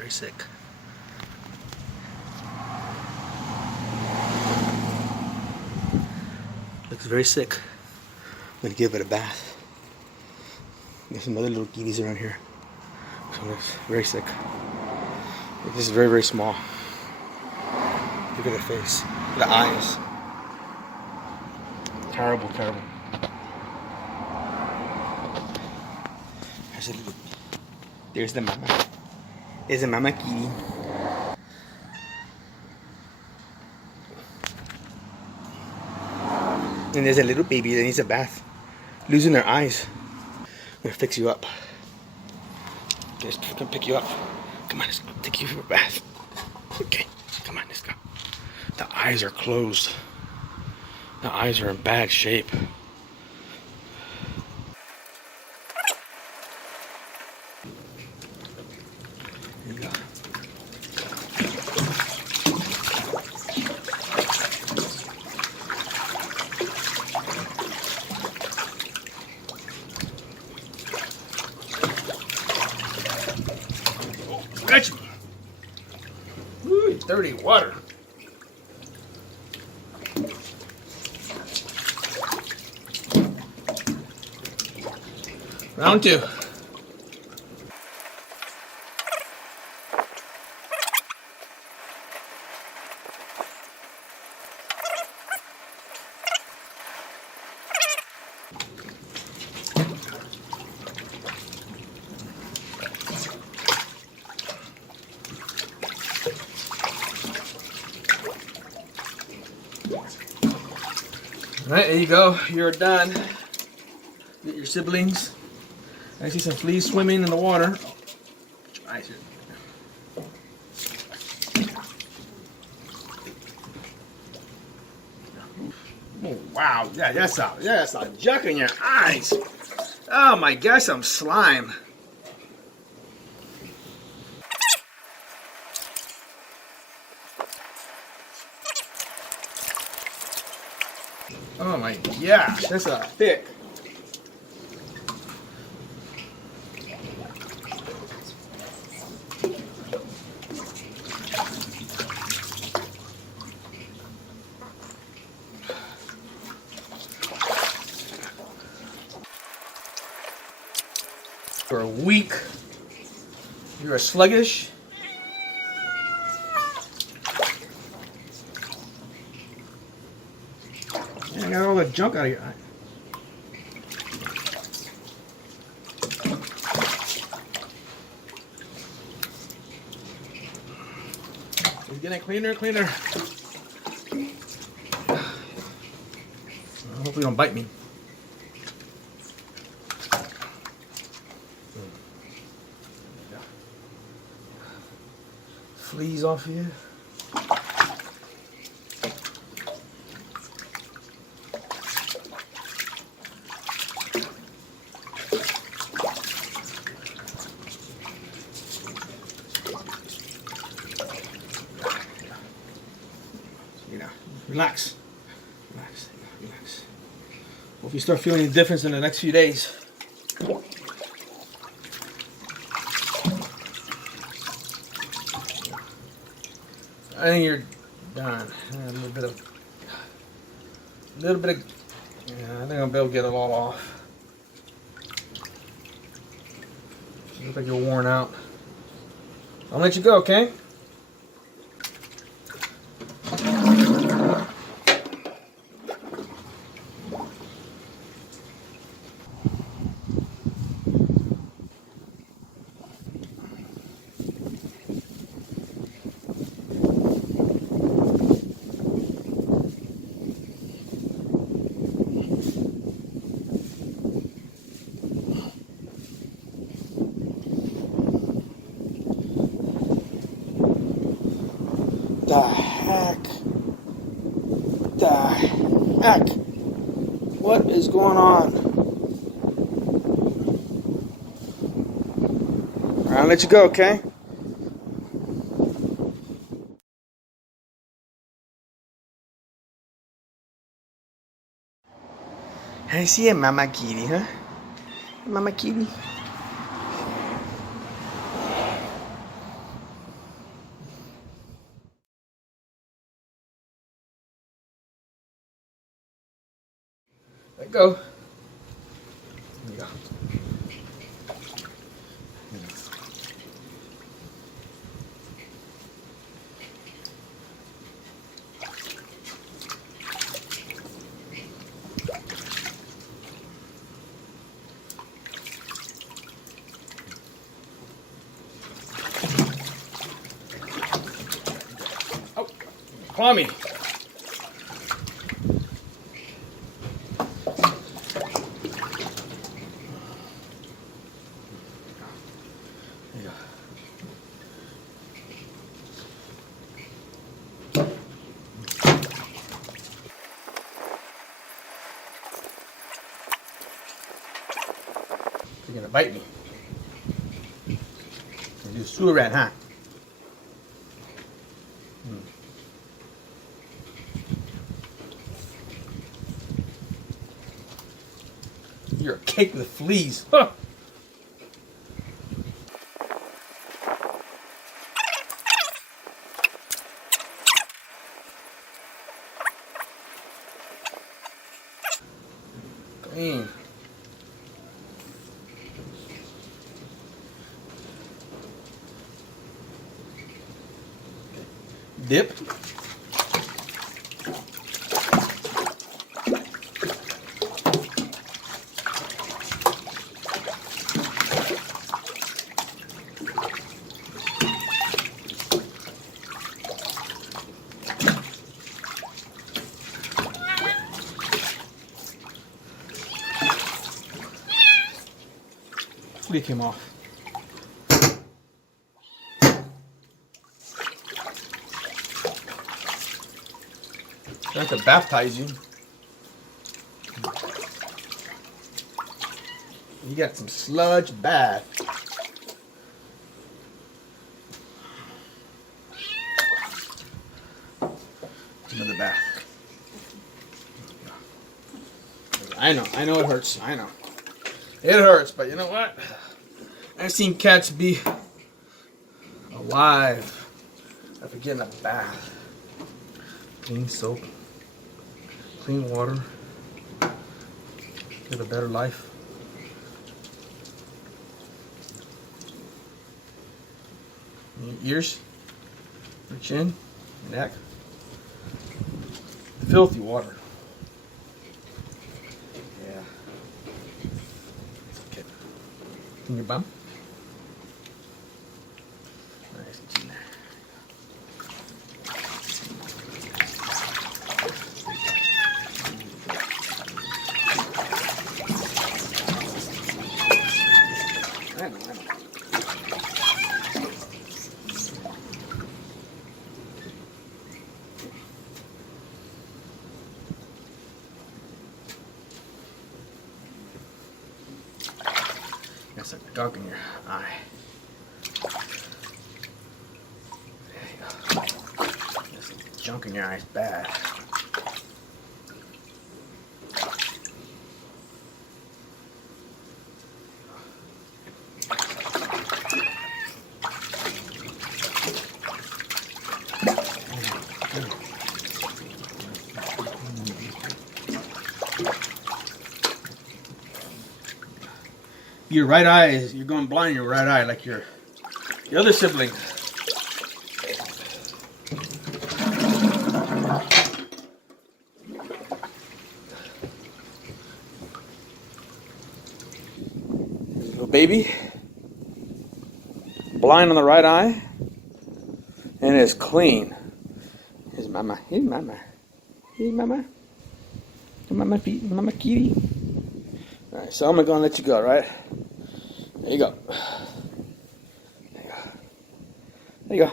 very sick. Looks very sick. I'm gonna give it a bath. There's some other little kitties around here. So it looks very sick. This is very, very small. Look at the face, the eyes. Terrible, terrible. There's the mama. There's a mama kitty. And there's a little baby that needs a bath. Losing their eyes. I'm gonna fix you up. Let's pick you up. Come on, let's take you for a bath. Okay, come on, let's go. The eyes are closed. The eyes are in bad shape. Here you go. Got you. Ooh, dirty water. Round two. All right, there you go. You're done. Get your siblings. I see some fleas swimming in the water. Oh, get your eyes here. Oh, wow. Yeah, that's a juck in your eyes. Oh my gosh, some slime. Oh my gosh, that's a thick. You're weak. You're sluggish. I got all the junk out of your eye. It's getting cleaner and cleaner. Hopefully you don't bite me. Fleas off here. Relax. Relax. Relax. Hope you start feeling the difference in the next few days. I think you're done. A little bit of, yeah, I think I'll be able to get it all off. You look like you're worn out. I'll let you go, okay? The heck? The heck? What is going on? Alright, I'll let you go, okay? I see a mama kitty, huh? Mama kitty. you go. There you go. Oh, claw me. You're gonna bite me. You do sewer rat, huh? You're caked with fleas. Huh. Clean. Dip. Flea came off. I have to baptize you. You got some sludge bath. Another bath. I know it hurts. I know. It hurts, but you know what? I've seen cats be alive after getting a bath. Clean soap, clean water, get a better life. Your ears, your chin, your neck. Filthy water. Yeah. Okay. In your bum. Nice and there. I know. That's a gunk in your eye. There you go. That's junk in your eye is bad. Your right eye is, you're going blind in your right eye like your other sibling. Little baby, blind on the right eye, and it's clean. Here's mama. Hey mama. Hey mama. Hey mama, mama kitty. All right, so I'm gonna let you go, right? There you go. There you go. There you go.